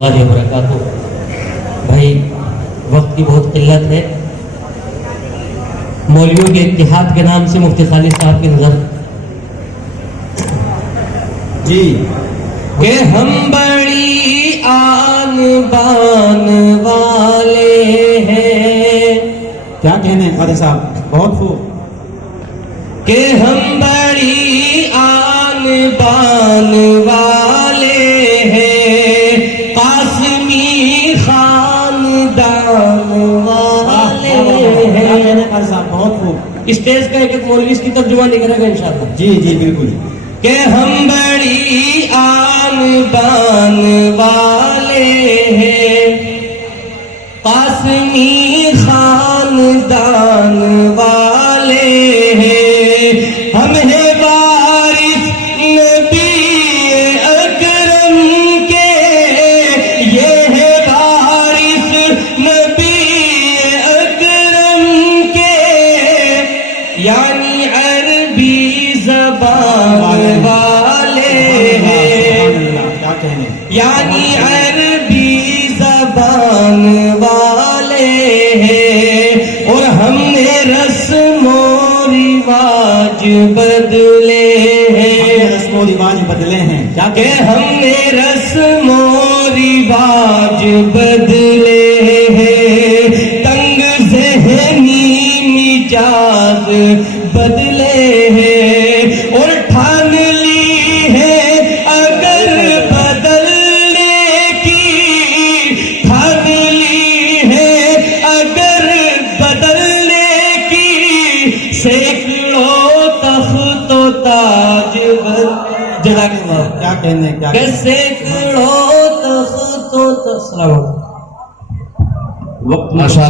اللہ وبرکاتہ۔ بھائی وقت کی بہت قلت ہے، مولویوں کے اتحاد کے نام سے مفتی خالد صاحب کی نظر جی کہ ہم بڑی آن بان والے ہیں، کیا کہنے قاضی صاحب، بہت خوب۔ کہ ہم بڑی آن بان والے ہیں، قاسمی خاندان والے ہیں۔ قاضی صاحب بہت خوب۔ اسٹیج کا ایک مولوی اس کی ترجمہ نہیں کرے گا انشاءاللہ۔ جی جی بالکل۔ کہ ہم بڑی آن بان والے ہیں، قاسمی خاندان والے ہیں، ہم ہیں وارث نبی اکرم کے، یہ ہے وارث نبی اکرم کے، یعنی عربی زبان والے ہیں، کیا کہنے، یعنی عربی زبان والے ہیں، اور ہم نے رسم و رواج بدلے ہیں، رسم و رواج بدلے ہیں، کیا کہ ہم نے رسم و رواج بدلے ہیں، تنگ ذہنی مجاز بدلے ہیں، اور ٹھان لی ہے اگر بدلنے کی، ٹھان لی ہے اگر بدلنے کی، سینکڑوں تخت و تاج جزاک اللہ، کیا کہنے، کیا کہ سینکڑوں تخت و السلام علیکم۔ وقت ماشاء اللہ۔